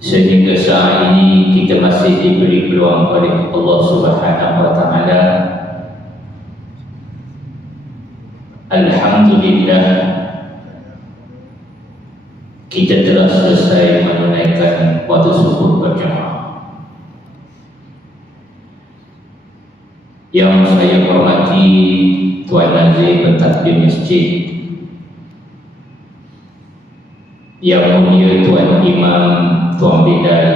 Sehingga saat ini kita masih diberi peluang oleh Allah Subhanahu wa Ta'ala. Alhamdulillah, kita telah selesai menunaikan waktu subuh berjamaah. Yang saya hormati Tuan Nazir Pentadbir Masjid, Yang Mulia Tuan Imam Tuan Bilal,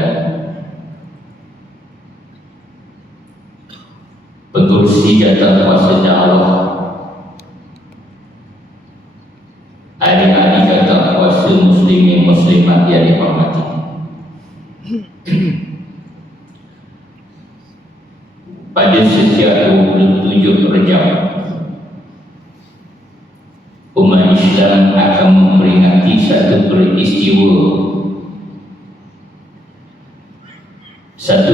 Pengerusi Jatah Kuasa Allah, adik-adik Jatah Kuasa Muslimin Muslimat yang dihormati. Pada setiap 27 Rejab, umat Islam akan memperingati satu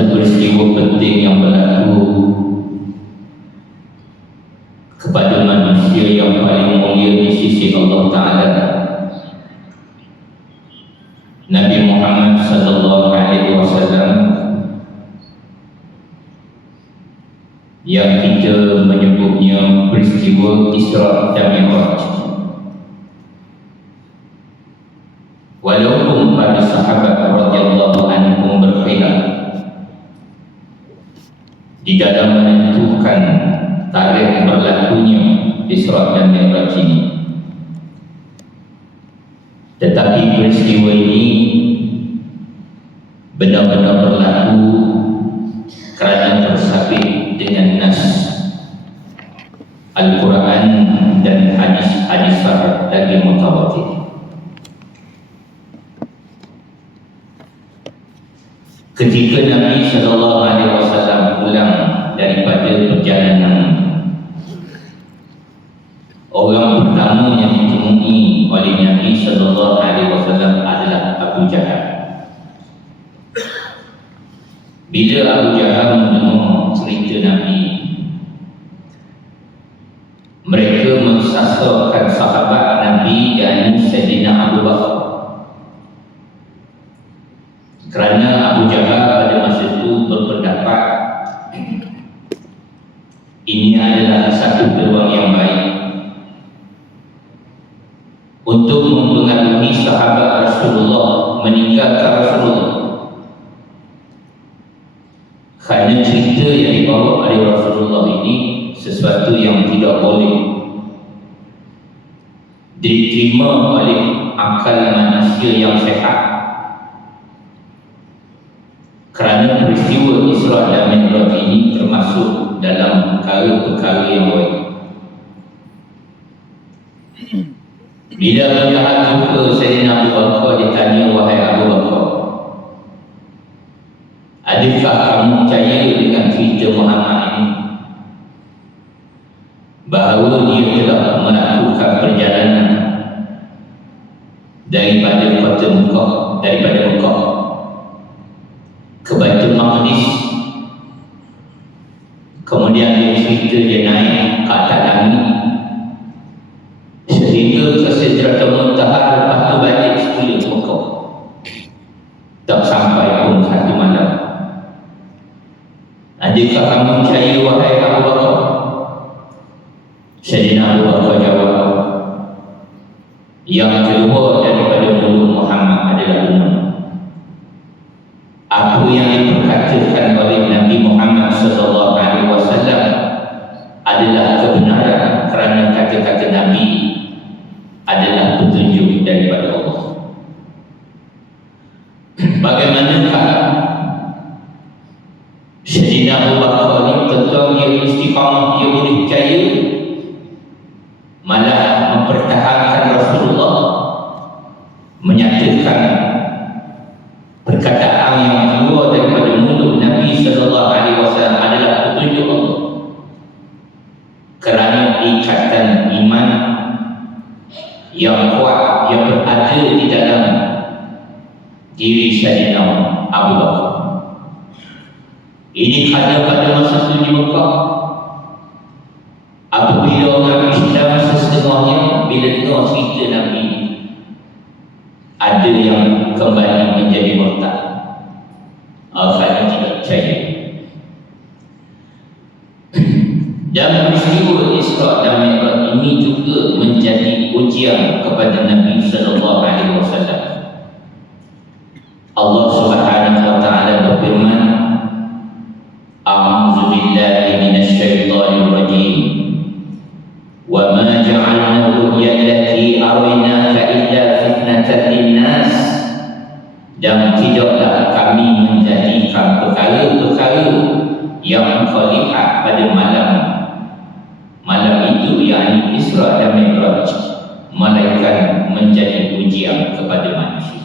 peristiwa penting yang berlaku kepada manusia yang paling mulia di sisi Allah Ta'ala, Nabi Muhammad sallallahu alaihi wasallam, yang kita menyebutnya peristiwa Isra dan Mi'raj. Walaupun para sahabat radhiyallahu anhum berkhilaf di dalam menentukan tarikh berlakunya Isra dan Mi'raj ini, tetapi peristiwa ini benar-benar berlaku kerana tersabit dengan nas Al-Quran dan hadis lagi mutawatir. Ketika Nabi sallallahu alaihi wasallam pulang daripada perjalanan, orang pertama yang ditemui oleh Nabi sallallahu alaihi wasallam adalah Abu Jahal. Bila Abu Jahal mendengar cerita Nabi, mereka mensasarkan sahabat Nabi dan Sayyidina Abu Bakar, kerana Abu Jahal pada masa itu berpendapat ini adalah satu peluang yang baik untuk mempengaruhi sahabat Rasulullah meninggalkan Rasulullah, kerana cerita yang dibawa oleh Rasulullah ini sesuatu yang tidak boleh diterima oleh akal manusia yang sehat, kerana peristiwa Isra dan Mi'raj ini termasuk dalam perkara-perkara yang baik. Bila Abu Jahal jumpa Sayyidina Abu Bakar, dia tanya, wahai Abu Bakar, adakah kamu percaya dengan cerita Muhammad ini, bahawa dia telah melakukan perjalanan daripada Mekah ke Baitul Maqdis, kemudian dia cerita dia naik ke atas langit sehingga ke Sidratul Muntaha, lepas tu balik sekeliling Mekah, tak sampai pun satu malam. Adakah kamu percaya wahai Abu Bakar? Sayyidina Abu Bakar jawab, yang keluar daripada mulut Muhammad adalah benar. Apa yang diperkatakan oleh Nabi Muhammad sallallahu alaihi wasallam adalah kebenaran, kerana kata-kata Nabi adalah petunjuk daripada Allah. Bagaimanakah Sayyidina Abu Bakar ini tentang dia istiqamah, dia boleh percaya, malah mempertahankan Rasulullah, menyatakan perkataan yang keluar daripada mulut Nabi sallallahu alaihi wasallam adalah petunjuk Allah, kerana ikatan iman yang kuat yang berada di dalam diri Sayyidina Abu Bakar. Ini kerana pada masa itu di Mekah, apabila orang Islam setengahnya bila dengar cerita Nabi, ada yang kembali menjadi murtad. ujian kepada Nabi sallallahu alaihi wasallam. Allah Subhanahu wa taala berfirman, A'udzu billahi minasyaitonir rajim. Wa ma ja'alna ru'yallati araynaka illa fitnatan linnas. Dan tidaklah kami menjadikan perkara-perkara yang engkau lihat pada malam itu, yakni Isra dan Mi'raj, melainkan menjadi ujian kepada manusia.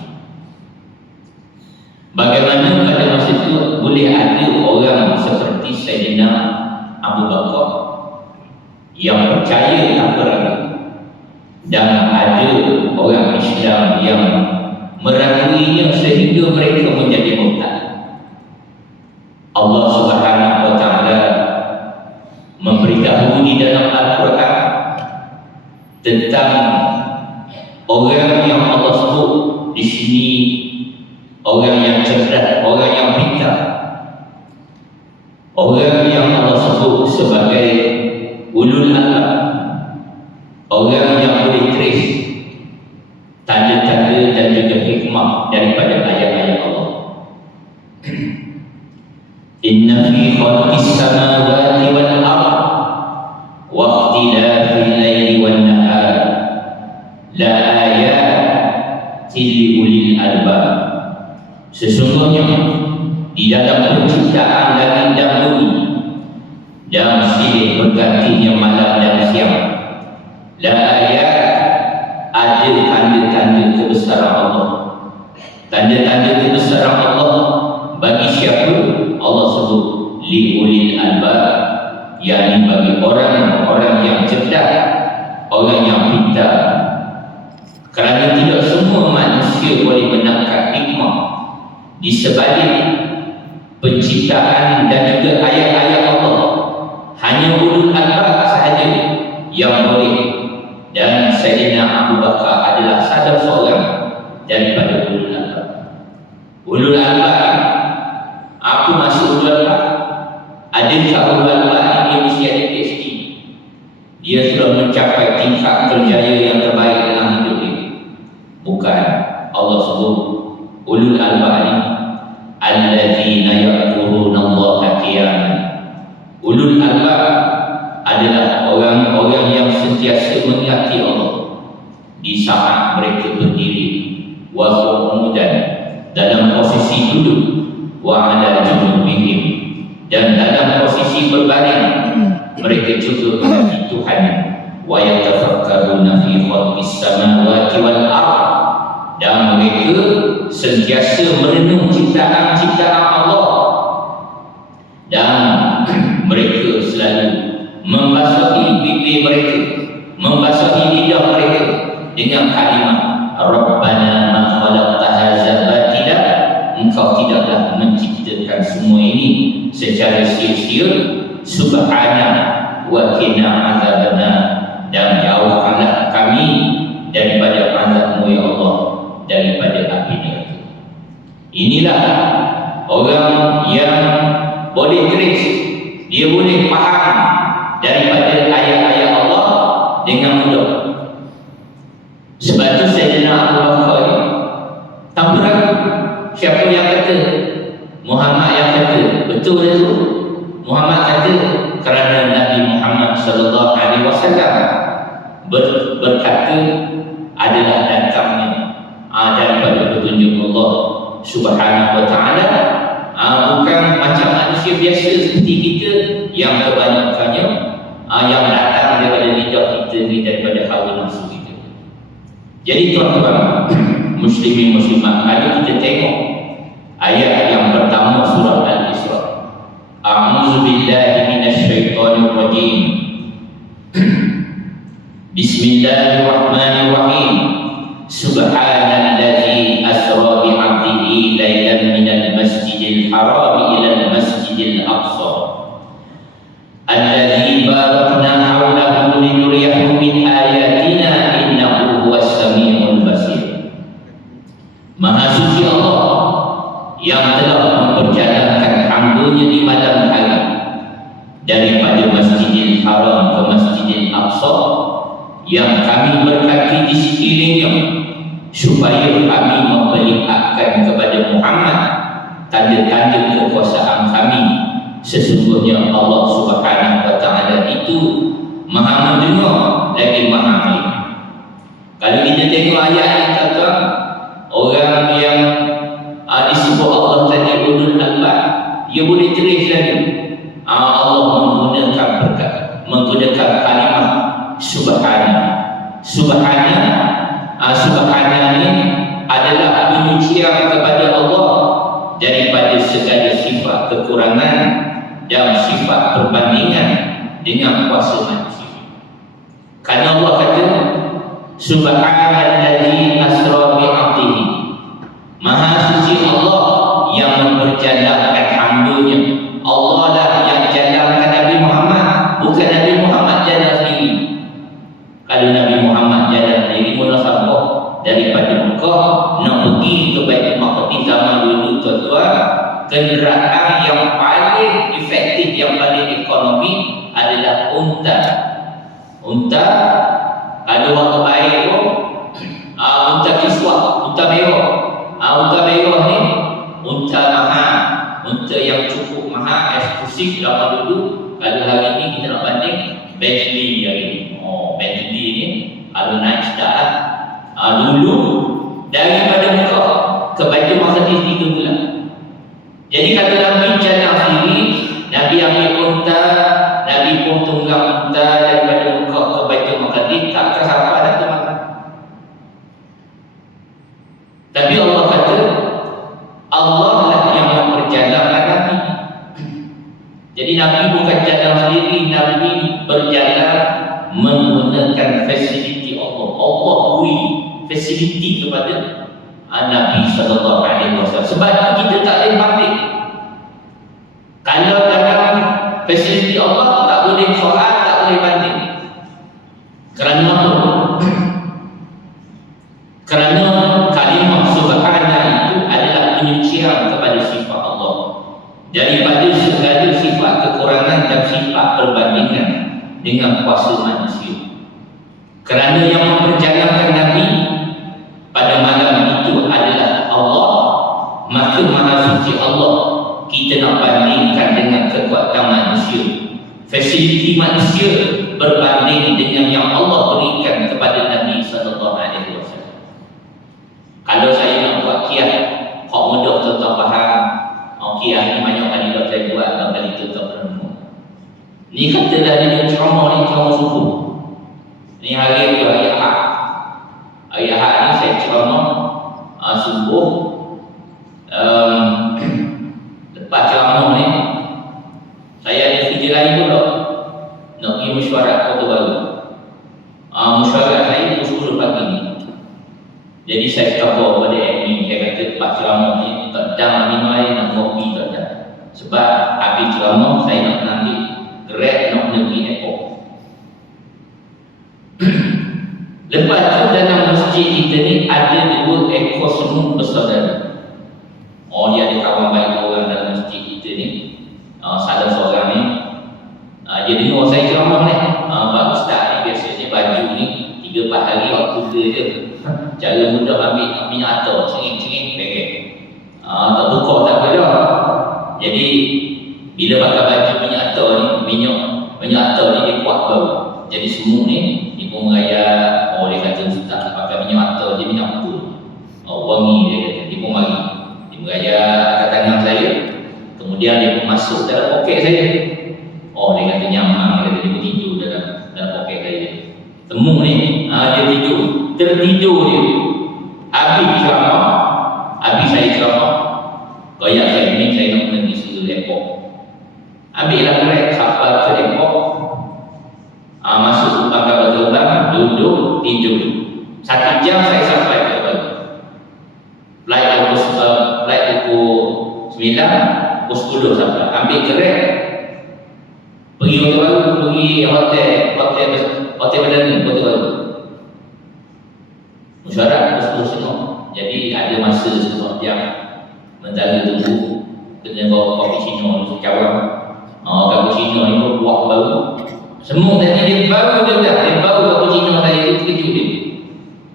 Bagaimana pada masa itu boleh ada orang seperti Sayyidina Abu Bakar yang percaya tanpa ragu, dan ada orang Islam yang meraguinya sehingga mereka menjadi murtad. Allah Subhanahu wa taala memberitahu di dalam Al-Quran tentang orang yang Allah sebut di sini, orang yang cerdas, orang yang pintar, orang yang Allah sebut sebagai ulul albab, orang yang boleh trace tanda-tanda dan juga hikmah daripada ayat-ayat Allah. Inna fi khalqis samawati wal ardh wa ikhtilafil laili wan nahar la ayatin li ulil albab. Sesungguhnya di dalam penciptaan langit dan bumi dan silih bergantinya malam dan siang, la ayat, ada tanda-tanda kebesaran Allah. Tanda-tanda kebesaran Allah bagi siapa? Allah sebut li ulil albab, yakni bagi orang-orang yang cerdas, orang yang pintar. Kerana tidak semua manusia boleh menangkap hikmah di sebalik penciptaan dan juga ayat-ayat Allah. Hanya ulul albab sahaja yang boleh. Dan Sayyidina Abu Bakar adalah salah seorang daripada ulul albab. Ulul albab, apa maksud ulul albab? Adakah ulul albab ini mesti ada PhD? Dia sudah mencapai tingkat kerjaya yang terbaik dalam hidup ini? Bukan. Allah sebut ulul albab ini alladzina ya'kuruna Allah qiyaman. Ulul albab adalah orang-orang yang sentiasa mengingati Allah di saat mereka berdiri, wa qu'udan, dalam posisi duduk, wa 'ala junubihim, dan dalam posisi berbaring. Mereka juga mengingati Tuhan, wa yatafakkaruna fi khalqis samawati wal ardh, dan mereka sentiasa merenung ciptaan-ciptaan Allah, dan mereka selalu membasahi pipi mereka, membasahi lidah mereka dengan kalimat Rabbana ma khalaqta hadza batila, engkau tidaklah menciptakan semua ini secara sia-sia, subhana wa qina azabannar, dan jauhkanlah kami daripada azab-Mu ya Allah, daripada api neraka. Inilah orang yang boleh trace, dia boleh faham daripada ayat-ayat Allah dengan mudah. Sebab itu Sayyidina Abu Bakar ni tanpa ragu. Siapa yang kata? Muhammad yang kata. Betul itu. Muhammad kata kerana Nabi Muhammad sallallahu alaihi wasallam berkata adalah datangnya daripada petunjuk Allah Subhanahu wa taala, bukan macam manusia biasa seperti kita yang kebanyakannya yang datang daripada lidah kita ni, daripada hawa nafsu kita. Jadi tuan-tuan muslimin muslimat, mari kita tengok ayat yang pertama surah Al-Isra. A'udzu billahi minasyaitonir rajim. Bismillahirrahmanirrahim. Subhanalladzi asra bi 'abdihi lailan minal masjidil haram ilal masjidil aqsa alladzi barakna hawlahu linuriyahu min ayatina innahu huwas samiul basir. Maha suci Allah yang telah memperjalankan hamba-Nya di malam hari daripada Masjidil Haram ke Masjidil Aqsa yang kami berkati di sekelilingnya, supaya kami memperlihatkan kepada Muhammad tanda-tanda kekuasaan kami. Sesungguhnya Allah Subhanahu wa Ta'ala itu Maha mendengar lagi Maha melihat. Kalau kita tengok ayat yang kata orang yang disebut Allah tadi ulul albab, dia boleh tulis lagi. Allah menggunakan kalimah subhana. Subhana ini adalah penyucian kepada Allah daripada segala sifat kekurangan dan sifat perbandingan dengan kuasa manusia. Karena Allah kata Subhanalladzi asra bi 'abdihi, Maha suci Allah yang memperjalankan hamba-Nya. Allah lah yang jalankan Nabi Muhammad, bukan Nabi Muhammad jalan sendiri. Kalau Nabi Muhammad jalan sendiri, munasabah daripada Mekah nak pergi ke Baitul Maqdis zaman dulu, tuan-tuan, kenderaan yang paling efektif, yang paling ekonomi adalah unta. Unta ada waktu baik pun, unta kiswah, unta merah. Unta merah ni unta mahal, unta yang cukup mahal, eksklusif zaman dulu. Kalau hari ni kita nak banding Bentley hari ni. Bentley ni kalau naik sedap dulu daripada Mekah ke Baitul Maqdis 3 bulan. Jadi kata Nabi jalan sendiri, Nabi ambil unta, Nabi pun tunggang unta daripada Mekah ke Baitul Maqdis, tak tersampai dah tu makan. Tapi Allah kata Allah lah yang memperjalankan Nabi. Jadi Nabi bukan jalan sendiri, Nabi berjalan menggunakan fasiliti Allah. Allah beri fasiliti kepada Nabi sallallahu alaihi wasallam. Sebab itu kita tak boleh banding. Kalau dalam fasiliti Allah tak boleh soal, tak boleh banding. Kerana apa? Kerana kalimah subhana itu adalah penyucian kepada sifat Allah daripada segala sifat kekurangan dan sifat perbandingan dengan kuasa manusia. Kerana yang memperjalankan Nabi pada malam itu adalah Allah, maka Maha Suci Allah kita nak bandingkan dengan kekuatan manusia. Fasiliti manusia berbanding dengan yang Allah berikan kepada Nabi sallallahu alaihi wasallam. Kalau saya nak buat kias, hak mudah tuan-tuan faham. Kias ni banyak kali dah saya buat, dan kali tuan-tuan pernah. Ni katalah dia ceramah ni ceramah subuh. Ni hari itu hari Ahad. Hari Ahad ni saya ceramah subuh. Lepas ceramah ni saya ada kerja lain pula, nak pergi mesyuarat Kota Baru. Mesyuarat saya pukul 10 pagi ni. Jadi saya khabar pada admin, saya kata lepas ceramah ni tak dah minum air, nak ngopi tak dah. Sebab habis ceramah saya nak ambil Grab, nak pergi airport. Lepas tu dalam masjid kita ni ada 2 ekor semut bersaudara. Dia ada kawan baik orang dalam masjid kita ni. Salah seorang ni dia dengar saya ceramah ni. Pak Ustaz ni biasanya baju ni 3-4 hari waktu je. Cara mudah ambil minyak atar, cengeng-cengeng pakai. Tak tukar tak apa dah. Jadi bila pakai baju minyak atar ni, minyak atar ni dia kuat bau. Jadi semut ni dia pun meraya. Dia kata Ustaz pakai minyak atar je, minyak betul. Wangi dia kata. Dia pun mari. Dia meraya atas tangan saya. Kemudian dia pun masuk dalam poket saya. Dia kata nyaman. Dia kata dia pun tidur dalam poket saya. Semut ni dia tidur. Tertidur dia. Habis ceramah, habis saya ceramah, gaya saya ni saya nak pergi ke airport. Ambillah Grab sampai ke airport. Masuk kapal terbang, duduk, tidur. 1 jam saya sampai ke Baru. Flight pukul 9, pukul 10 sampai. Ambil Grab, pergi Kota Baru, pergi hotel Perdana Kota Baru. Mesyuarat pukul 10. Jadi ada masa 1 jam mentara tunggu. Kena bawa kopi Cino ni sekarang. Kopi Cino ni pun buat baru. Semua tadi dia baru cappuccino saya itu terkejut dia.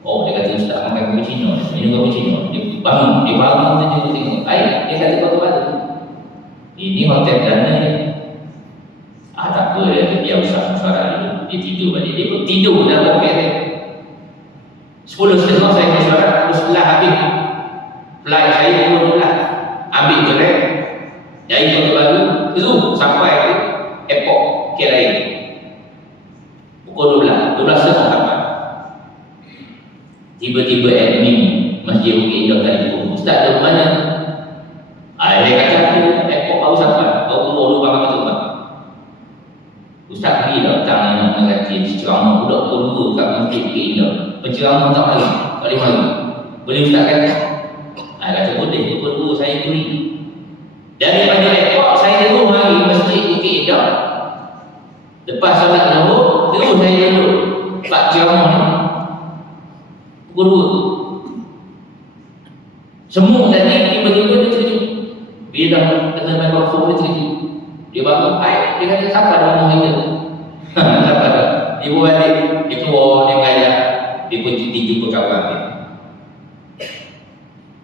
Oh, dia kata ustaz makan cappuccino, minum cappuccino. Dia bangun tadi dia tengok. Dia kata batu-batu. Ini hotel dana ni. Tak apa dia usah suara dulu. Dia tidur balik. Dia pun tidur dalam hotel dia. 10.30 saya bersuara, 11 habis. Flight saya pukul 12. Ambil kereta dari Kota Baru, zoom sampai ke airport KLIA. Pukul 12 sampai. Tiba-tiba admin Masjid Bukit Indah telefon, ustaz dari mana? Dia kata airport baru sampai, baru keluar lubang apa tu bang? Ustaz pergi dah datang nak mengatakan ceramah budak pukul 2 kat Masjid Bukit Indah. Penceramah tak lagi, tak boleh mari. Boleh ustaz kata? Kata boleh, pukul 2 saya beri. Daripada airport saya terus mari Masjid Bukit Indah. Lepas solat zuhur, terus saya duduk kat ceramah ni. Pukul 2. Semua tadi tiba-tiba dia terkejut. Bila dah kena mikrofon dia terkejut. Dia bangun, dia kata siapa dah ngomong kita? Siapa dah? Dia buat balik, dia keluar, dia mengajar. Dia pun jumpa kawan dia.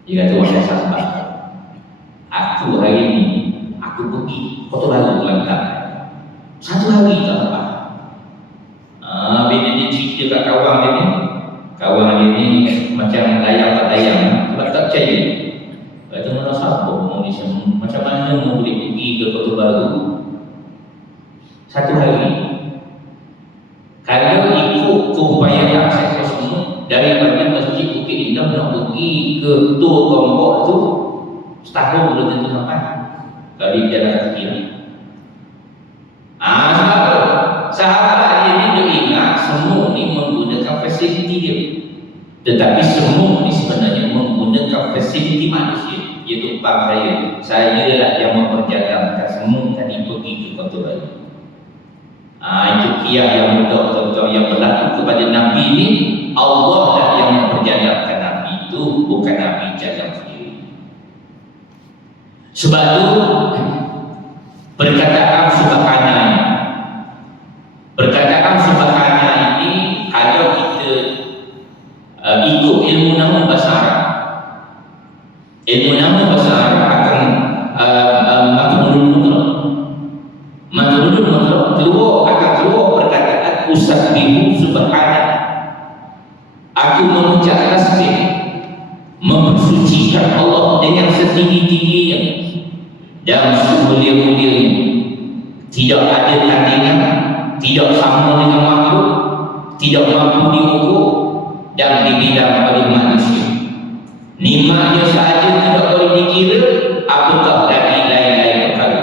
Dia kata wahai sahabat, aku hari ni aku pergi Kota Baru Kelantan. 1 hari tak apa. Bila dia cerita kat kawan dia ni, kawan dia ni macam layang tak layang, sebab tak percaya. Kata mana sahabat macam mana mau boleh pergi ke Kota Baru 1 hari. Kalau ikut keupayaan saya semua daripada Masjid Bukit Indah nak pergi ke Tur Gombok tu setahun belum tentu sampai. Kalau dia jalan kaki ni. Sahabat dia ni dia ingat semua ni menggunakan fasiliti dia. Tetapi semua ni sebenarnya menggunakan fasiliti manusia. Iaitu pak saya lah yang memperjalankan semua tadi pergi ke Kota Baru. Itu kiah yang mudah tuan-tuan yang berlaku kepada Nabi ni. Allah lah yang memperjalankan Nabi itu, bukan Nabi jalan sendiri. Sebab tu perkataan subhana ini kalau kita ikut ilmu nama bahasa Arab, ilmu nama bahasa Arab akan keluar perkataan usabbihu subhana. Aku mengucap tasbih, mempersucikan Allah dengan setinggi-tingginya dan semulia-mulianya. Tidak ada tandingan, tidak sama dengan makhluk, tidak mampu diukur dan dibilang oleh manusia. Nikmatnya sahaja tidak boleh dikira, apatah lagi lain-lain perkara.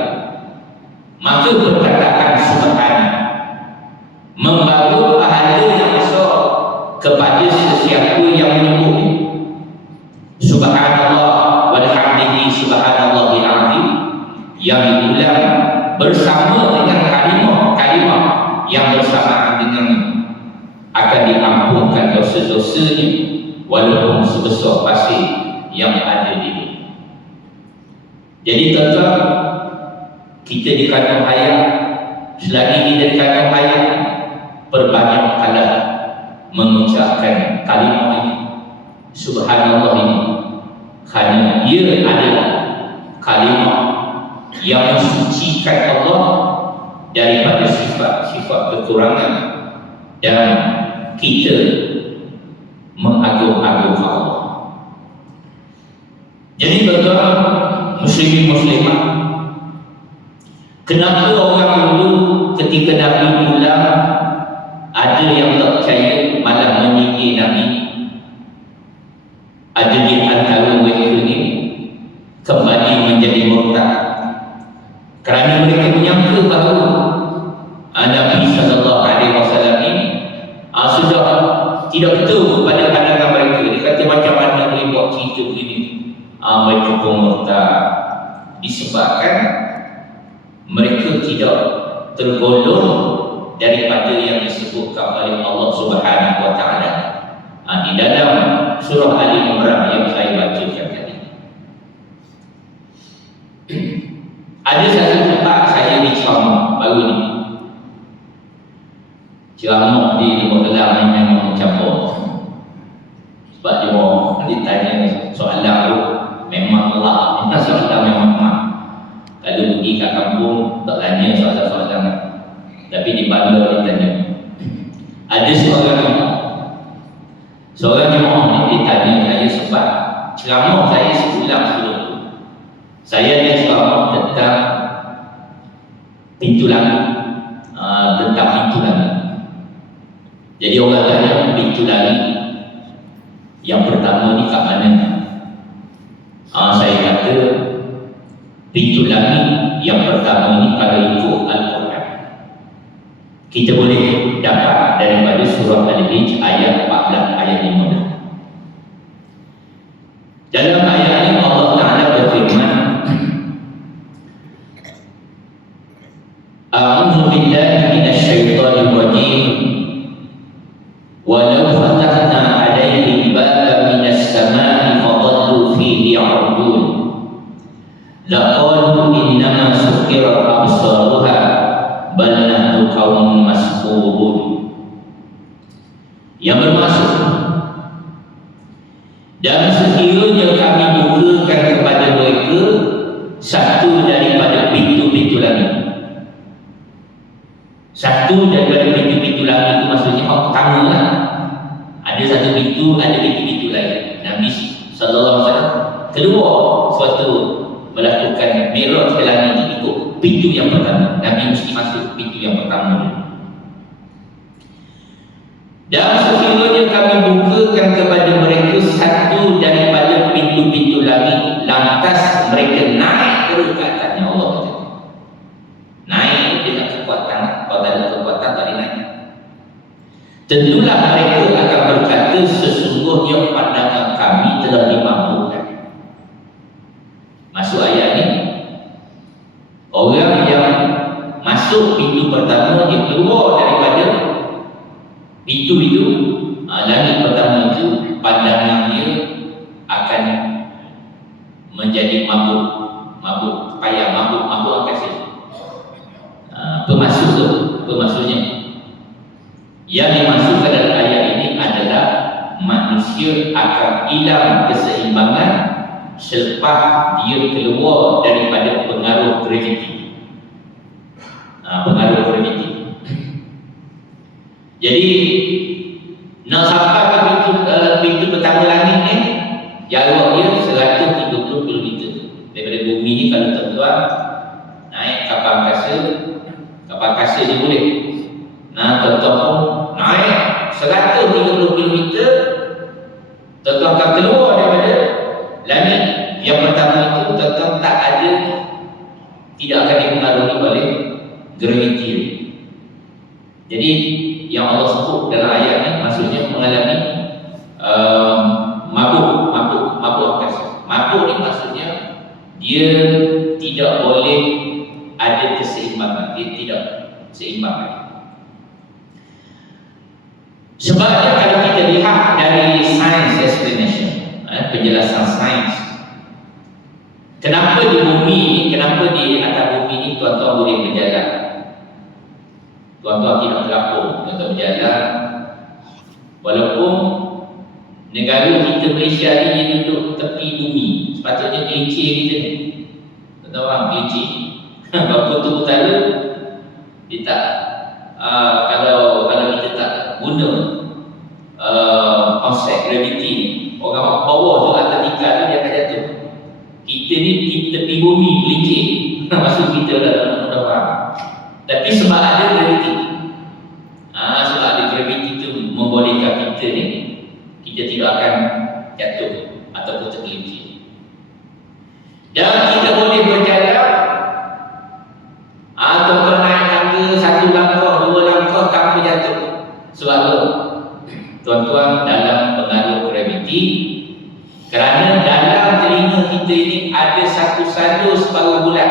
Maka perkataan subhana membawa pahala yang besar kepada sesiapa yang menyebutnya. Subhanallah walhamdihi subhanallahil azim, yang diulang bersama dengan kalimah yang bersamaan dengan akan diampunkan dosa-dosanya walaupun sebesar pasir yang ada di dunia. Jadi tuan-tuan, kita di kandung hayat, selagi kita di kandung hayat, perbanyakkanlah mengucapkan kalimah ini, subhanallah ini, kerana ia adalah kalimah yang mensucikan Allah daripada sifat-sifat kekurangan dan kita mengagung-agungkan Allah. Jadi tuan-tuan muslimin muslimat, kenapa orang dulu ketika Nabi pulang ada yang tak percaya malah menyindir Nabi? Ada di antara mereka ini kembali menjadi murtad kerana mereka menyangka bahawa Nabi SAW ini sudah tidak betul pada pandangan mereka. Dia kata macam mana boleh buat cerita begini. Mereka pun murtad disebabkan mereka tidak tergolong daripada yang disebutkan oleh Allah Subhanahu Wa Taala di dalam surah Ali Imran yang saya bacakan tadi. Ada satu tempat saya di ceramah baru ni. ceramah di Timur Kelang ni memang mencampur. Sebab dia mau ditanya soalan tu memang lah, soalan memang mak. Kalau pergi kat kampung tak tanya soalan-soalan, tapi di bandar ditanya. Ada seorang jemaah ni ditanya saya sebab ceramah saya sebulan sebelum tu. Saya ni ceramah tentang pintu langit, tentang pintu langit. Jadi orang tanya pintu langit yang pertama ni kat mana? Saya kata pintu langit yang pertama ni kalau ikut Al-Quran kita boleh dapat daripada surah Al-Hijr ayat 14 ayat 15. Dalam ayat ini Allah Ta'ala berfirman, A'udzu billahi minasyaitonir rajim. Walau fatahna 'alaihim baban minas samai fadallu fihi 'arjun laqalu innama sukkirat absaruha bal nahnu qaumun mas'ulun. Yang bermaksud, dan sekiranya kami bukakan kepada mereka satu daripada pintu-pintu langit. Satu daripada pintu-pintu langit itu maksudnya yang pertama lah. Ada satu pintu, ada pintu-pintu lain. Nabi SAW keluar suatu melakukan mi'raj ke langit itu ikut pintu yang pertama. Nabi mesti masuk pintu yang pertama dulu. Dan sekiranya kami bukakan kepada mereka satu daripada pintu-pintu langit, lantas mereka naik terus ke atasnya. Allah kata naik dengan kekuatan. Kalau tak ada kekuatan tak boleh naik. Tentulah mereka akan berkata sesungguhnya pandangan kami telah dimampukan. Masuk ayat ni, orang yang masuk pintu pertama dia keluar daripada pintu itu, langit pertama itu, pandangan dia akan menjadi mabuk payah, mabuk akasih. Pemasuknya yang dimasukkan dalam ayat ini adalah manusia akan hilang keseimbangan selepas dia keluar daripada pengaruh graviti. Jadi nak sampai ke pintu pertama langit ni, jarak dia 130 km daripada bumi ni. Kalau tuan-tuan naik kapal angkasa dia boleh. Tuan-tuan pun naik 130 km, tuan-tuan akan keluar daripada langit yang pertama itu. Tuan-tuan tidak akan dipengaruhi oleh graviti. Jadi yang Allah sebut dalam ayat ni maksudnya mengalami mabuk angkasa. Mabuk ni maksudnya dia tidak boleh ada keseimbangan, dia tidak seimbang lagi. Sebabnya kalau kita lihat dari science explanation, penjelasan sains, kenapa di bumi ni, kenapa di atas bumi ni tuan-tuan boleh berjalan, tuan-tuan tidak terapung, tuan-tuan berjalan, walaupun negara kita Malaysia ni dia duduk tepi bumi. Sepatutnya gelincir kita ni, tuan-tuan, gelincir. Kalau kutub utara dia tak, kalau kita tak guna konsep graviti ni, orang bawah tu Antartika tu dia akan jatuh. Kita ni tepi bumi gelincir. Maksud kita dah mudah faham. Tapi sebab ada graviti, sebab ada graviti tu membolehkan kita ni, kita tidak akan jatuh ataupun tergelincir. Dan kita boleh berjalan, tuan-tuan naik tangga 1 langkah, 2 langkah tanpa jatuh. Sebab apa? Tuan-tuan dalam pengaruh graviti, kerana dalam telinga kita ini ada satu salur separuh bulan.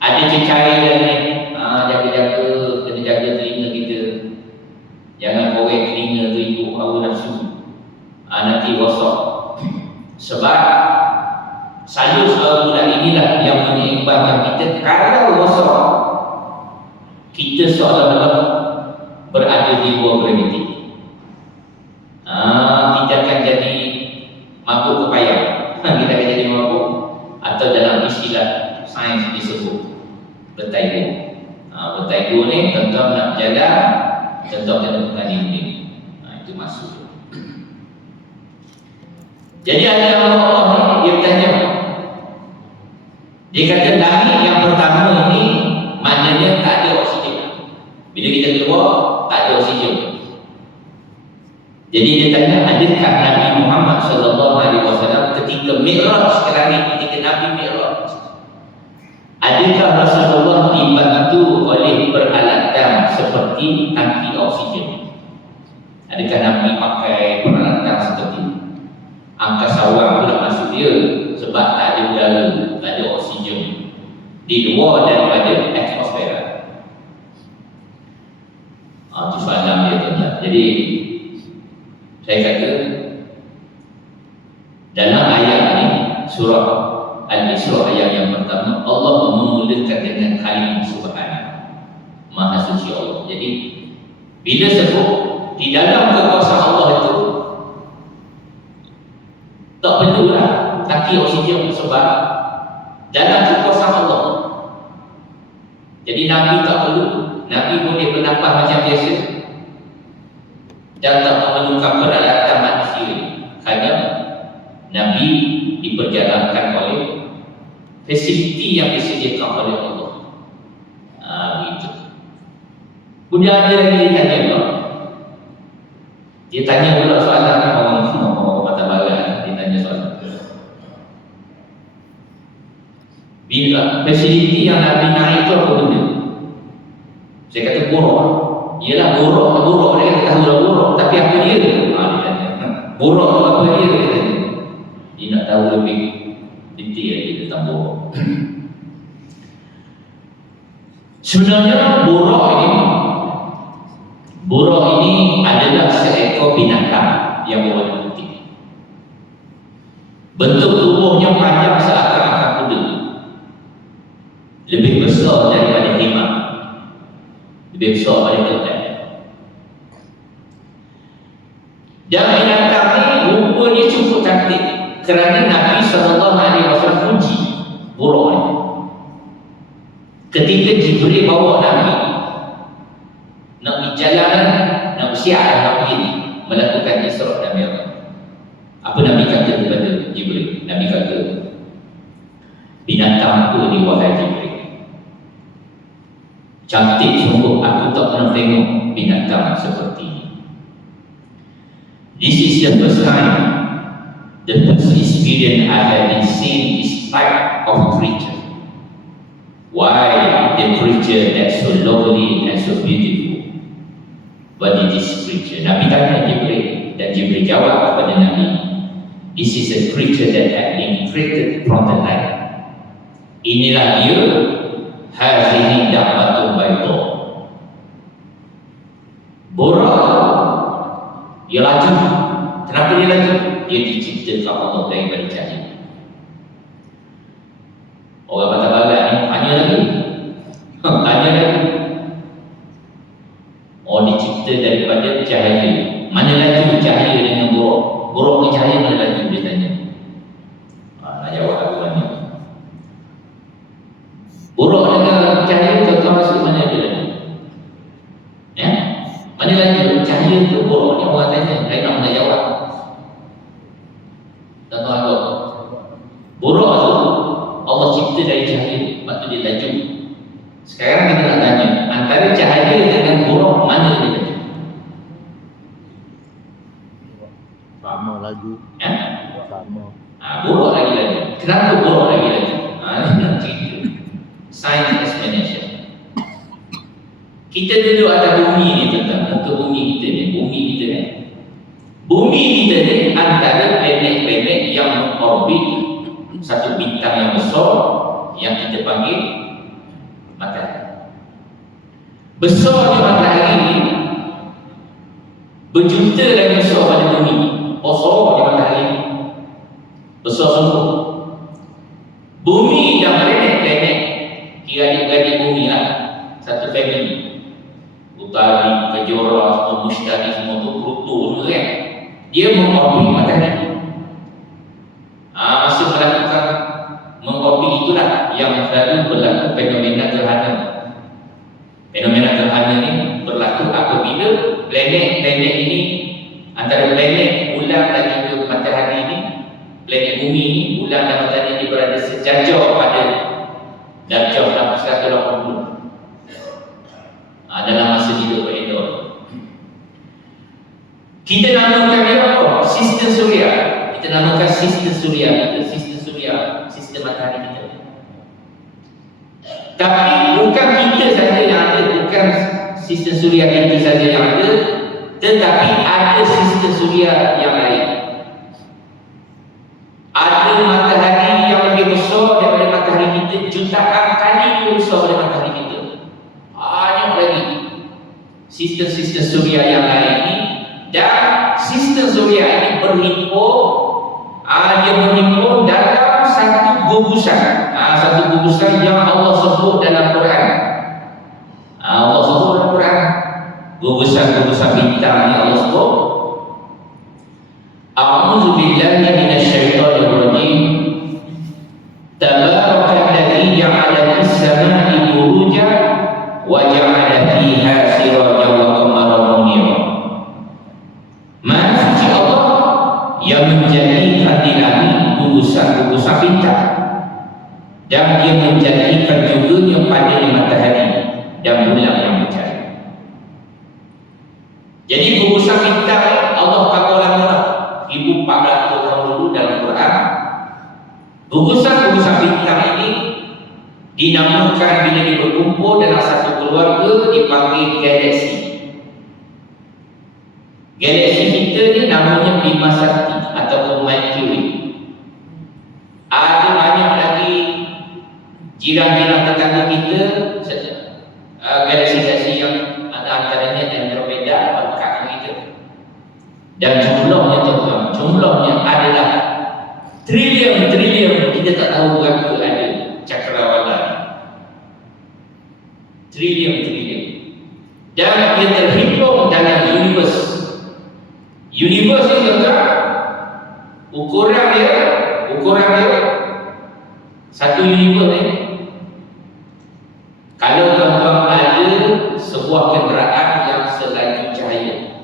Ada cecair yang lain. Kena jaga telinga kita. Jangan korek telinga tu ikut hawa nafsu. Nanti rosak. Sebab salur separuh bulan inilah yang menyeimbangkan kita. Kalau rosak, kita seolah-olah berada di luar graviti. Kita akan jadi mabuk kepayang. Kita akan jadi mabuk, atau dalam istilah sains disebut vertigo. Vertigo ni tuan-tuan nak jalan, tuan-tuan kena mengalami ini. Itu maksud. Jadi ada Allah ni, dia bertanya. Dia kata langit yang pertama ini maknanya tak ada oksigen. Bila kita keluar, tak ada oksigen. Jadi dia tanya, adakah Nabi Muhammad SAW ketika Mi'raj ke langit, ketika Nabi Mi'raj, adakah Rasulullah dibantu oleh peralatan seperti tangki oksigen? Adakah Nabi pakai peralatan seperti angkasawan pula masuk dia, sebab tak ada udara, tak ada oksigen di luar daripada atmosfera. Itu soalan dia tuan-tuan. Jadi saya kata dalam ayat ini, surah Al-Isra ayat yang pertama, Allah memulakan dengan kalimah subhanallah, Maha Suci Allah. Jadi bila sebut di dalam kekuasaan Allah itu, tak perlulah tangki oksigen, sebab dalam kekuasaan Allah. Jadi Nabi tak perlu, Nabi boleh bernafas macam biasa dan tak memerlukan peralatan manusia, kerana Nabi diperjalankan oleh fasiliti yang disediakan oleh Allah. Begitu. Kemudian ada lagi dia tanya pula. Dia tanya pula soalan orang mata barat. Dia tanya soalan. Bila fasiliti yang Nabi naik itu apa benda? Saya kata buruk. Ialah buruk dia kata tahu buruk, tapi apa dia? Dia tanya. Buruk tu apa dia? Dia tanya. Dia nak tahu lebih detail lagi tentang buruk. Sebenarnya buruk ini adalah seekor binatang yang berwarna putih. Bentuk tubuhnya panjang seakan-akan kuda, lebih besar daripada himar, lebih besar daripada keledai. Dan binatang ini rupanya cukup cantik, kerana Nabi SAW puji buruk ini. Ketika Jibril bawa Nabi nak berjalanan, nak bersiap, nak pergi melakukan Isra dan Mi'raj, apa Nabi kata kepada Jibril? Nabi kata, binatang apa ni wahai Jibril? Cantik sungguh, aku tak pernah tengok binatang seperti ini. This is the first time, the first experience I have been seeing this type of creature. Why the creature that's so lovely and so beautiful? What is this creature? Nabi tanya Jibril, dan Jibril jawab kepada Nabi, this is a creature that had been created from the light. Inilah dia, hazihi da'watun baydha. Buruk, dia laju. Kenapa dia laju? Dia diciptakan Allah daripada cahaya. Orang Batak Barat ni tanya lagi. Dicipta daripada cahaya. Mana laju cahaya dengan buruk? Buruk ni cahaya mana laju? Dia tanya. Nak jawab aku ni. Buruk dengan cahaya tu masuk mana dia laju? Ya? Mana laju? Cahaya tu buruk ni orang tanya. Saya nak mana jawab? Tak tahu apa. Buruk tu Allah cipta dari cahaya, lepas tu dia laju. Sekarang kita nak tanya, antara cahaya dengan buruk, mana dia laju? Sama laju. Ya? Sama. Buruk lagi laju. Kenapa buruk lagi laju? Ini nak cerita. Science explanation. Kita duduk atas bumi ni tentang muka bumi kita ni. Bumi kita ni antara planet-planet yang mengorbit satu bintang yang besar yang kita panggil matahari. Besarnya matahari ini berjuta lagi besar pada bumi. Besarnya matahari ini besar sungguh. Bumi dan planet-planet kira adik-beradik bumi lah, satu family. Utari, Kejora, itulah yang selalu berlaku fenomena gerhana. Fenomena gerhana ini berlaku apabila planet-planet ini, antara planet bulan dan juga matahari ini, planet bumi ini, bulan dan matahari ini berada sejajar pada darjah 180 dalam masa hidup beredar. Kita namakan dia apa? Sistem suria. Kita namakan sistem suria kita, sistem suria, sistem matahari kita. Tapi bukan kita saja yang ada, bukan sistem suria kita saja yang ada, tetapi ada sistem suria yang lain. Ada matahari yang lebih besar daripada matahari kita, jutaan kali lebih besar daripada matahari kita. Banyak lagi sistem-sistem suria yang lain ini, dan sistem suria ini berhimpun, dia berhimpun dalam satu gugusan, satu gugusan yang Allah sebut dalam Quran. Allah sebut dalam Quran, gugusan-gugusan bintang yang Allah sebut. A'udzu billahi minasyaitonir rajim. Tabarakal ja'ala fis-sama'i burujan wa ja'ala fiha sirajan wa qamaran munira. Maha suci Allah yang menjadikan di langit gugusan-gugusan bintang, dan dia menjadikan juga pada matahari dan bulan yang bercahaya. Jadi gugusan bintang Allah kata lama 1400 tahun dulu dalam Quran. Gugusan-gugusan bintang ini dinamakan, bila dia berkumpul dalam satu keluarga, dipanggil galaksi. Galaksi kita ni namanya Bima Sakti ataupun Mercury. Ada banyak lagi jiran-jiran tetangga kita, galaksi-galaksi yang antaranya Andromeda, dekat dengan kita. Dan jumlahnya tuan-tuan, jumlahnya adalah trilion-trilion, kita tak tahu berapa ada cakrawala. Trilion-trilion. Dan dia terhimpun dalam universe. Universe ni tuan-tuan, ukuran dia satu universe ni, kalau tuan-tuan ada sebuah kenderaan yang selaju cahaya.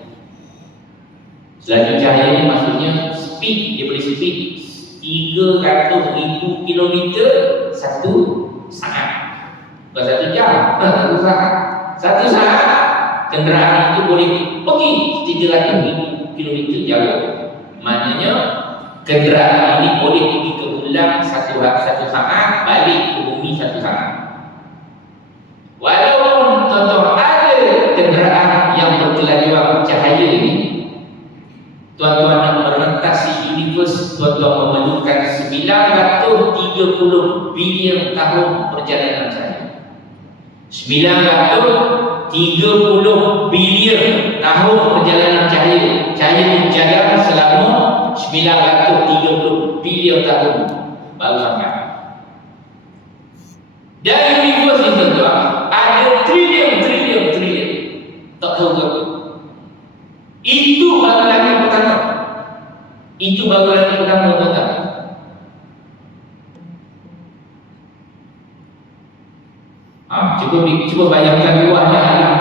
Selaju cahaya ni maksudnya speed, dia boleh speed 300,000 kilometer satu saat. Bukan satu jam, satu saat. Satu saat kenderaan itu boleh pergi 300,000 kilometer jauh. Maknanya kenderaan ini boleh pergi ke bulan satu saat, balik ke bumi satu saat. Walaupun tuan-tuan ada kenderaan yang berkelajuan cahaya ini, tuan-tuan nak merentasi universe, tuan-tuan memerlukan 930 bilion tahun perjalanan cahaya. 930 bilion tahun perjalanan cahaya. Cahaya berjalan selama 930 bilion tahun baru sampai. Dan universe ni tuan-tuan ada trilion. Tak tahu berapa. Itu baru langit pertama. Tuan-tuan. Cuba bayangkan luasnya alam.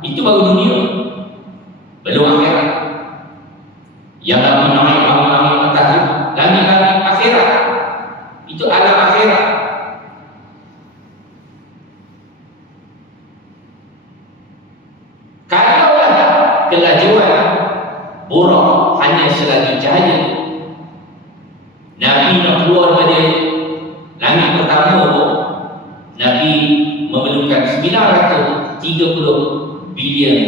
Itu baru dunia, belum akhirat. Yang langit matahari, langit akhirat. Itu alam akhirat. Kalaulah kelajuan buruk hanya selagi cahaya, Nabi nak keluar dari langit pertama, Nabi memerlukan 930 bilion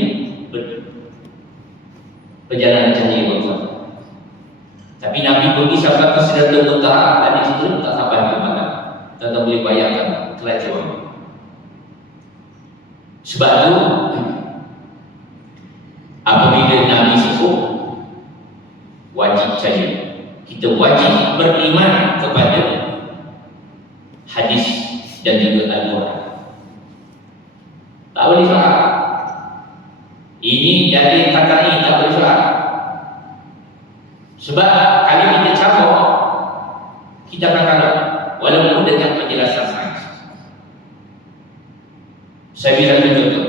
perjalanan cahaya tuan-tuan. Tapi Nabi pergi sampai ke Sidratul Muntaha, dan di situ tak sampai ke mana. Tuan-tuan boleh bayangkan kelajuan. Sebab itu apabila Nabi sebut, wajib percaya. Kita wajib beriman kepada hadis dan juga Al-Quran. Tak boleh salah. Ini dari kata ini tak boleh salah. Sebab kalau kita cabut, kita akan kalah. walaupun dengan penjelasan sains. Saya bilang contoh.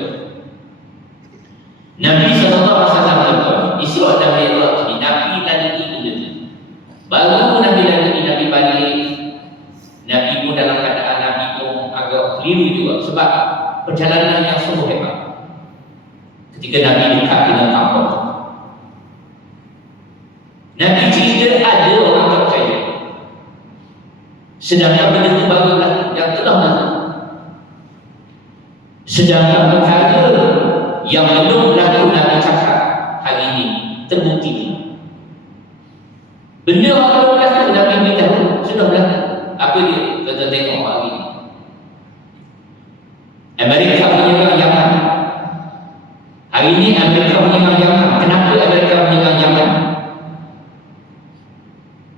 Nabi SAW contoh, Isra dan Mi'raj ni Nabi lalui benda tu. Baru Nabi lalui, Nabi balik, Nabi pun dalam keadaan Nabi pun agak keliru juga sebab perjalanan yang sungguh hebat. Ketika Nabi dekat dengan kampung, Nabi cerita ada orang percaya, sedangkan benda itu barulah yang telah lalu. Sedangkan perkara yang belum lalu Nabi cakap hari ini terbukti. Benda yang belum lalu Nabi beritahu sudah lalu. Apa dia? Kita tengok hari ini. Amerika menyerang Yaman. Hari ini Amerika menyerang Yaman. Kenapa Amerika menyerang Yaman?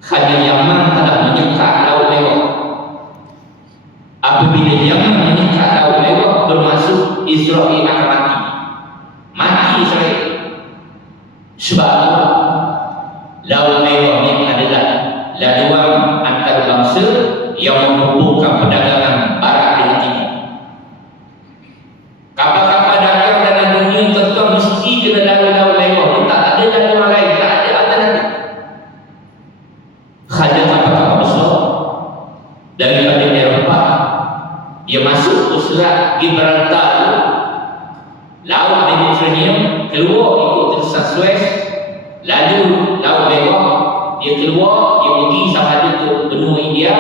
Kerana Yaman telah menyekat Laut Merah. Apabila Yaman menyekat Laut Merah, bermaksud Israel akan mati. Mati Israel. Sebab Laut Merah ini adalah laluan antarabangsa yang menghubungkan perdagangan barat dengan timur. Kapal-kapal dagang dalam dunia tentu mesti kena lalui Laut Merah. Tak ada laluan lain, tak ada alternatif. Ada kapal-kapal besar daripada Eropah, dia masuk ke Selat Gibraltar, Laut Mediterranean, keluar ikut terusan Suez, lalu Laut Merah, dia keluar, dia pergi sampai ada ke benua India,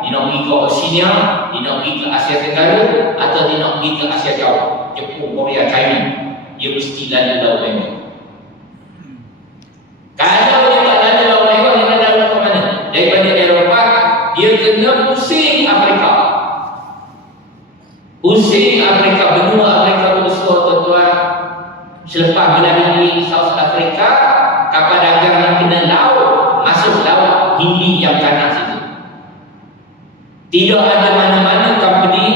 dia nak pergi ke Oceania, dia nak pergi ke Asia Tenggara, atau dia nak pergi ke Asia Jauh, Jepun, Korea, China, dia mesti lalu Laut Merah. Kalau dia tak lalu Laut Merah, dia nak lalu ke mana? Daripada Eropah, dia kena pusing Afrika. Pusing Afrika, benua Afrika itu besar tuan-tuan. Selepas melalui South Africa, kapal dagang yang kena laut, masuk Laut Hindi yang kanan situ. Tidak ada mana-mana company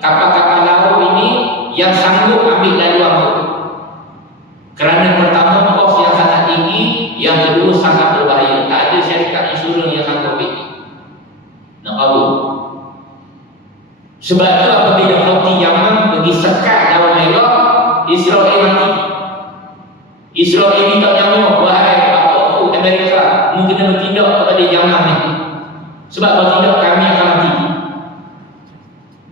kapal-kapal laut ini yang sanggup ambil laluan itu. Kerana pertama kos yang sangat tinggi, yang kedua sangat berbahaya. Tak ada syarikat insurans yang sanggup ambil. Nak tahu? Sebab itu apabila floti Yaman pergi sekat Laut Merah, Israel mati. Israel ini tak nyawa, wahai apa tu Amerika, mu kena bertindak kepada Yaman ni. Sebab kalau tidak kami akan mati.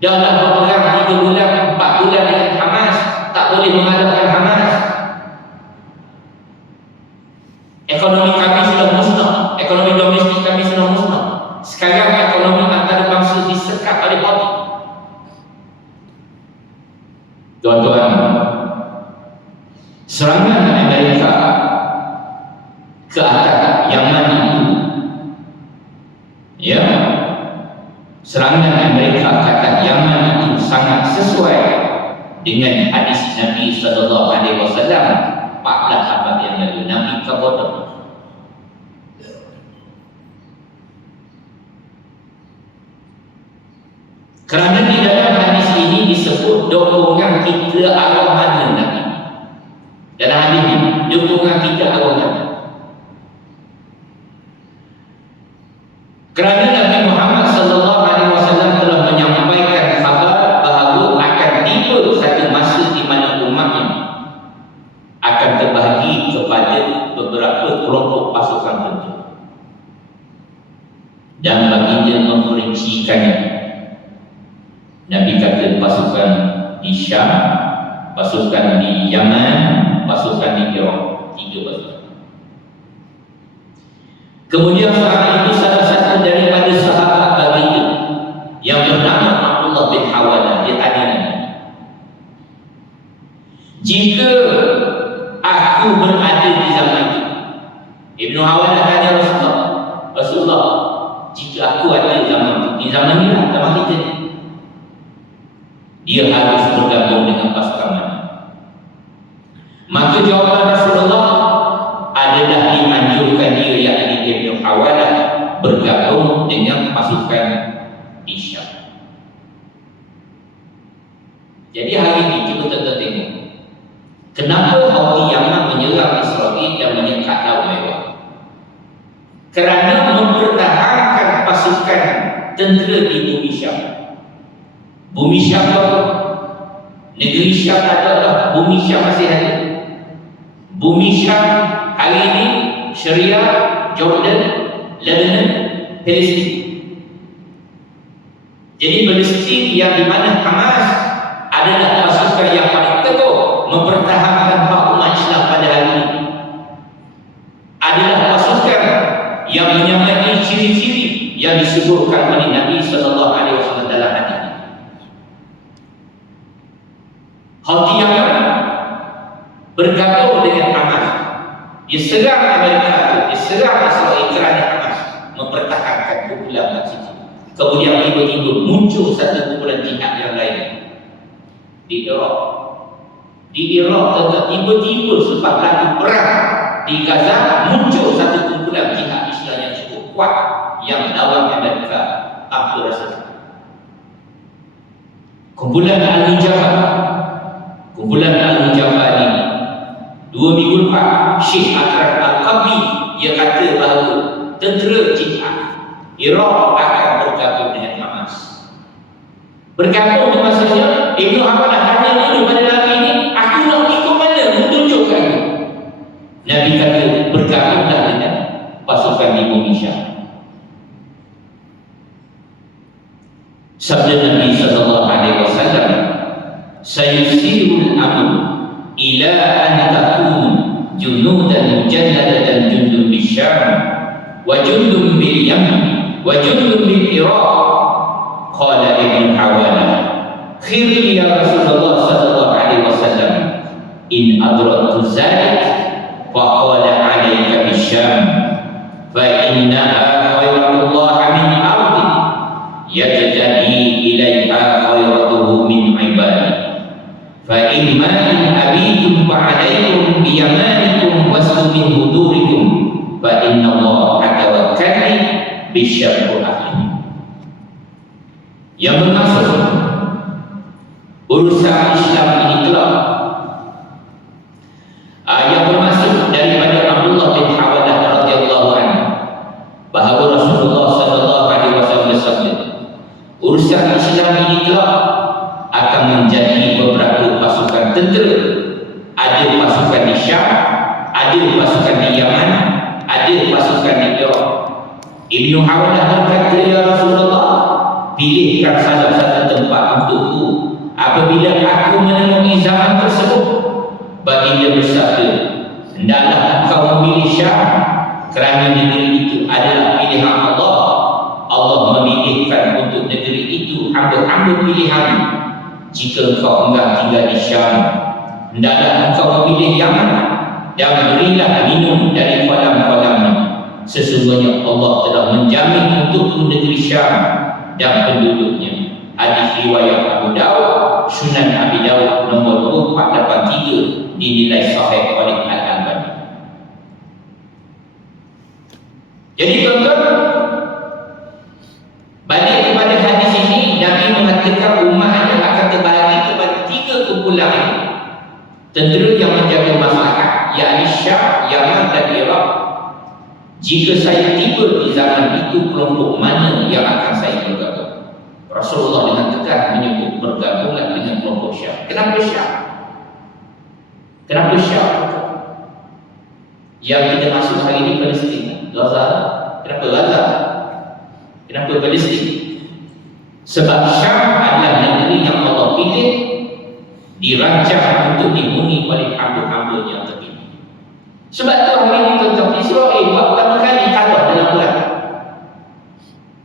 Dah berperang 3 bulan, 4 bulan dengan Hamas, tak boleh mengalahkan Hamas. Ekonomi kami sudah musnah, ekonomi domestik kami sudah musnah. Sekarang ekonomi antarabangsa disekat oleh Houthi. Tuan-tuan, serangan Amerika ke atas Yaman itu, ya, serangan Amerika ke atas Yaman itu sangat sesuai dengan hadis Nabi SAW 14 abad yang lalu. Nabi kata, kerana di dalam hadis ini disebut dorongan kita arah mana Nabi. Dalam hadis ini, dorongan kita arah mana. Kerana Nabi Muhammad SAW telah menyampaikan khabar bahawa akan tiba satu masa di mana umatnya akan terbahagi kepada beberapa kelompok pasukan tertentu. Dan baginda memperincikannya. Nabi kata pasukan di Syam, pasukan di Yaman, pasukan di Iraq, 3 pasukan. Kemudian saat itu salah satu daripada sahabat baginda yang bernama Abdullah bin Hawalah, dia tanya Nabi, jika aku berada di zaman itu, Ibnu Hawalah tanya Rasulullah, jika aku ada zaman itu, di zaman ini lah, zaman kita ni, dia harus bergabung dengan pasukan mana? Maka jawaban Rasulullah adalah dianjurkan dia, yakni Ibnu Hawalah, bergabung dengan pasukan di Syam. Jadi hari ini kita tengok kenapa Houthi Yaman menyerang Israel dan menyekat Laut Merah. Kerana mempertahankan pasukan tentera di bumi Syam. Bumi Syam apa? Negeri Syam adalah bumi Syam masih ada. Bumi Syam hari ini Syria, Jordan, Lebanon, Palestin. Jadi Palestin yang di mana Hamas adalah pasukan yang paling teguh mempertahankan hak umat Islam pada hari ini. Adalah pasukan yang menyamai ciri-ciri yang disebutkan oleh Nabi sallallahu alaihi wasallam dalam hadis. Houthi Yaman bergabung dengan Hamas. Dia serang Amerika, dia serang Israel kerana Hamas mempertahankan kumpulan Masjid. Kemudian tiba-tiba muncul satu kumpulan jihad yang lain di Iraq. Di Iraq tiba-tiba sebab lagi perang di Gaza muncul satu kumpulan jihad Islam yang cukup kuat yang lawan Amerika. Apa rasa? Kumpulan Al-Mujahid ini 2 minggu lepas Syekh Akram Al-Qabli dia kata bahawa tentera jihad Iraq akan bergabung dengan Hamas. Bergabung itu maksudnya Ibn Hamad hanya dulu pada Nabi ini, aku nak ikut mana menunjukkan. Nabi kata bergabunglah dengan pasukan Indonesia. Sabda Nabi sallallahu alaihi wasallam, sayusirul amr ila an takunu junudan mujannadatan jundun bisyam wa jundun bil yaman wa jundun bil Iraq. Qala Ibn Hawala, khiri ya Rasulullah sallallahu alaihi wasallam, in adraktu zalik fa qala alayka bisyam fa innaha khairatullah min ardi yajtadi ilaiha khairatuhu min ibadi fa imma in abitum fa alaykum bi yamanikum wasu min hudurikum fa inna Allah tawakkalni bisyam ahli. Yang bermaksud urusan Islam ini kelak. Yang bermaksud daripada Abdullah bin Hawalah radhiyallahu anhu bahawa Rasulullah sallallahu alaihi wasallam bersabda, urusan Islam ini kelak akan menjadi beberapa pasukan tentera. Ada pasukan di Syam, ada pasukan di Yaman, ada pasukan di Iraq. Ibnu Hawalah berkata, ya Rasulullah, pilihkan salah satu tempat untukku apabila aku menemui zaman tersebut. Baginda bersabda, hendaklah engkau memilih Syam kerana negeri itu adalah pilihan Allah. Allah memilihkan untuk negeri itu hamba-hamba pilihan. Jika engkau enggak tinggal di Syam, hendaklah engkau memilih Yaman dan berilah minum dari kolam-kolamnya. Sesungguhnya Allah telah menjamin untuk negeri Syam dan penduduknya. Hadis riwayat Abu Dawud, Sunan Abi Dawud nomor 2483 dinilai sahih oleh Al-Albani. Jadi tuan-tuan, balik kepada hadis ini, Nabi mengatakan umatnya akan terbagi kepada 3 kumpulan tentera yang menjaga masyarakat, yakni Syam, Yaman dan Iraq. Jika saya tiba di zaman itu, kelompok mana yang akan saya bergabung? Rasulullah dengan tegas menyebut bergabunglah dengan kelompok Syam. Kenapa Syam? Kenapa Syam? Yang kita masuk hari ini Palestin, Gaza. Kenapa Gaza? Kenapa Palestin? Sebab Syam adalah negeri yang Allah pilih, dirancang untuk dihuni oleh hamba-hamba yang terpilih. Sebab tu hari ini tuan-tuan, Israel buat pertama kali kalah dalam perang.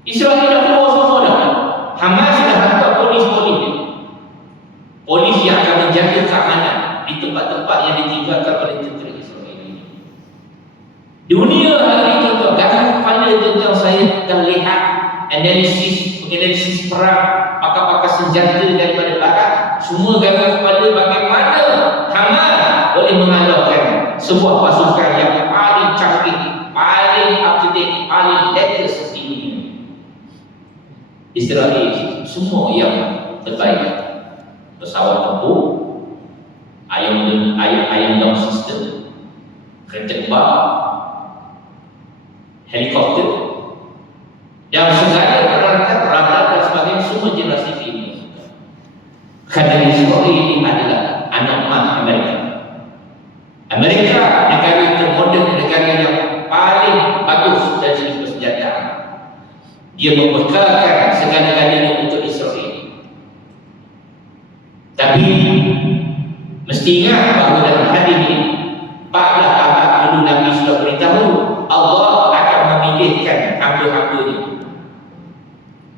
Israel dah keluar semua dah. Hamas dah hantar polis-polis dia. Polis yang akan menjaga keamanan di tempat-tempat yang ditinggalkan oleh tentera Israel ini. Dunia hari ini tuan-tuan, jangan kepala tuan-tuan, saya dah lihat analisis perang, pakar-pakar senjata daripada barat, semua gagal kepala bagaimana Hamas boleh mengalahkan sebuah pasukan yang paling canggih, paling up to date, paling latest di dunia. Israel semua yang terbaik, pesawat tempur, Iron Dome system, kereta kebak, helikopter, dan segala peralatan Mesti ingat bahawa dalam hadis ini 14 abad dulu Nabi sudah beritahu Allah akan memilihkan hamba-hambanya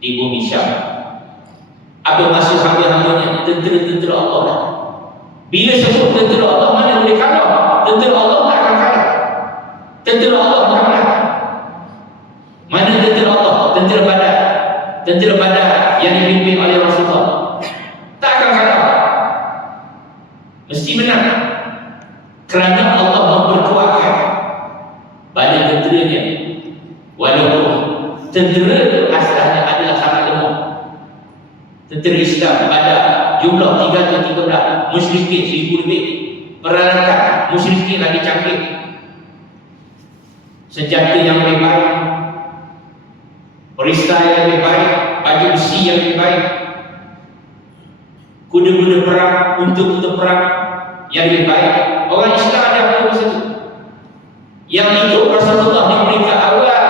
di bumi Syam. Apa maksud hamba-hambanya? Tentera-tentera Allah lah. Bila sebut tentera Allah, mana boleh kalah? Tentera Allah tak akan kalah. Tentera Allah tak akan kalah. Mana tentera Allah? Tentera Badar. Tentera Badar yang dipimpin oleh Rasulullah tak akan kalah. Mesti menang. Kerana Allah memperkuatkan bala tenteranya. Walaupun tentera itu asalnya adalah sangat lemah. Tentera Islam pada jumlah 313, musyrikin 1000 lebih, peralatan musyrikin lagi canggih, senjata yang lebih baik, perisai yang lebih baik, baju besi yang lebih baik, kuda-kuda perang, untuk perang yang lebih baik. Orang Islam ada apa masa itu? Yang itu Rasulullah diberikan awal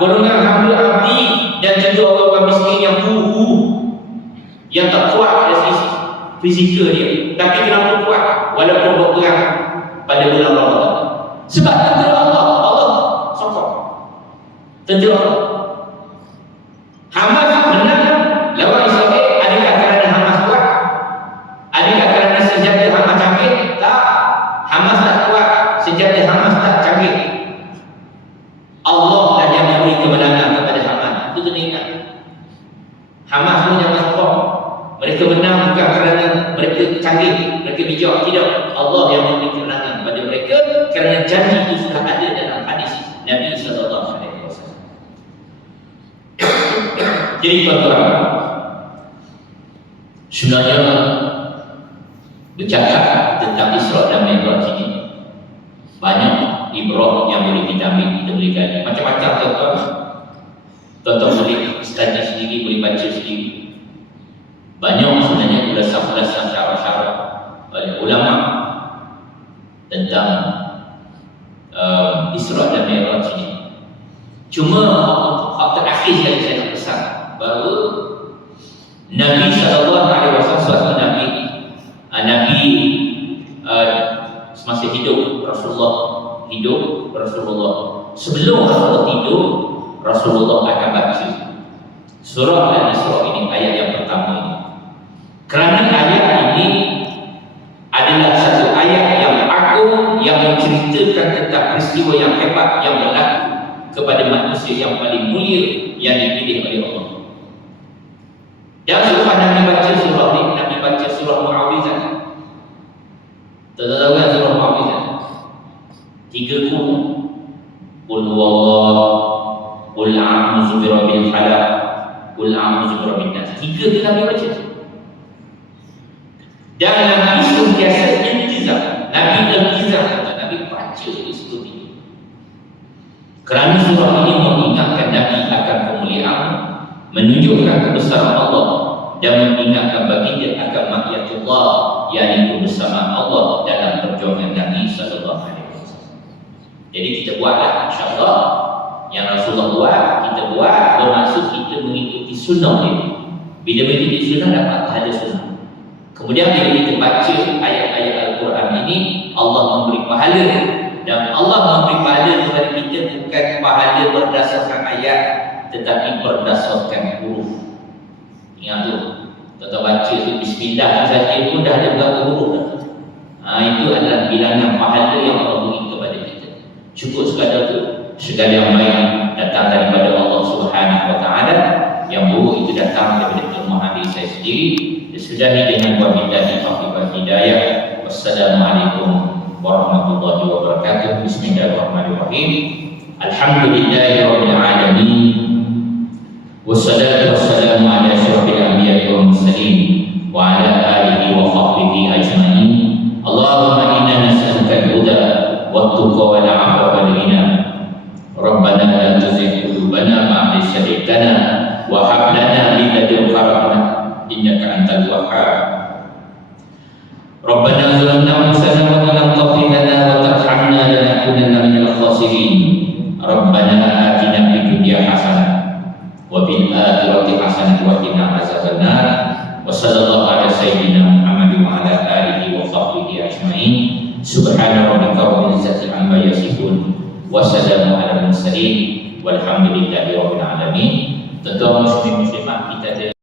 golongan hamba abdi dan juga orang miskin yang yang tak kuat dari sisi fizikal dia, tapi kenapa kuat walaupun berperang pada bulan Ramadan? Sebab tentera Allah sokong. Tentera Allah. Hamas menang lawan Israel. Adakah kerana Hamas kuat? Adakah kerana senjata Hamas canggih? Tak. Hamas tak kuat, senjata Hamas tak canggih. Allah lah yang memberi kemenangan kepada Hamas. Itu kena ingat. Hamas pun jangan sokong. Mereka menang bukan kerana mereka canggih, mereka bijak. Tidak. Allah yang memberi kemenangan kepada mereka kerana janji itu sudah ada dalam hadis Nabi SAW. Jadi tuan-tuan, sebenarnya bercakap tentang Isra dan Mi'raj ini banyak ibrah yang boleh kita ambil, kita boleh gali macam-macam. Tuan-tuan boleh study sendiri, boleh baca sendiri. Banyak sebenarnya ulasan-ulasan syarat-syarat oleh ulama tentang Isra dan Mi'raj ini. Cuma hak terakhir sekali saya nak pesan bahawa Nabi SAW suatu Nabi semasa hidup Rasulullah sebelum Rasulullah tidur, Rasulullah akan baca surah Al-Isra ini, ayat yang pertama ini. Kerana ayat ini adalah satu ayat yang agung yang menceritakan tentang peristiwa yang hebat yang berlaku kepada manusia yang paling mulia yang dipilih oleh Allah. Dan selepas Nabi baca surah ini, Nabi baca surah Mu'awizah. Tahu kan surah Mu'awizah? 3 qul. Qul huwallah, qul a'udzu birabbil falaq, qul a'udzu birabbin nas. 3 tu Nabi baca. Dan Nabi sentiasa intizam. Nabi baca seperti ini. Kerana surah ini mengingatkan Nabi akan kemuliaan, menunjukkan kebesaran Allah dan mengingatkan baginda akan makyatullah, yaitu bersama Allah dalam perjuangan Nabi sallallahu alaihi wasallam. Jadi kita buatlah insya-Allah yang Rasulullah buat, kita buat bermaksud kita mengikuti sunnah dia. Bila mengikuti sunnah dapat pahala sunnah. Kemudian bila kita baca ayat-ayat Al-Quran ini, Allah memberi pahala, dan Allah memberi pahala kepada kita bukan pahala berdasarkan ayat, tetapi berdasarkan huruf. Ingat tu, kita baca tu bismillah saja pun dah ada berapa huruf dah. Itu adalah bilangan pahala yang Allah beri kepada kita. Cukup sekadar tu. Segala yang baik datang daripada Allah Subhanahu Wa Taala, yang buruk itu datang daripada kelemahan diri saya sendiri. Disudahi dengan wabillahi taufiq wal hidayah. Wassalamualaikum warahmatullahi wabarakatuh. Bismillahirrahmanirrahim. Alhamdulillahirabbil alamin. Wassalatu wassalamu ala asyrafil anbiya'i wal mursalin wa ala alihi wa sahbihi ajma'in. Allahumma inna nas'aluka al-huda wat-tuqa wal 'afwa wal ghina. Rabbana la tuzigh qulubana ba'da idh hadaytana wa hab lana min ladunka rahmah innaka antal wahhab. Rabbana zalamna anfusana wa in lam taghfir lana wa tarhamna lanakunanna minal khasirin. Rabbana atina fid dunya hasanah wa fil akhirati hasanah wa qina azabannar. Wa sallallahu ala sayyidina Muhammad wa ala alihi wa sahbihi ajma'in. amma yasifun. Wassalamu ala mursalin walhamdulillahi rabbil alamin. Tentu muslim muslimat kita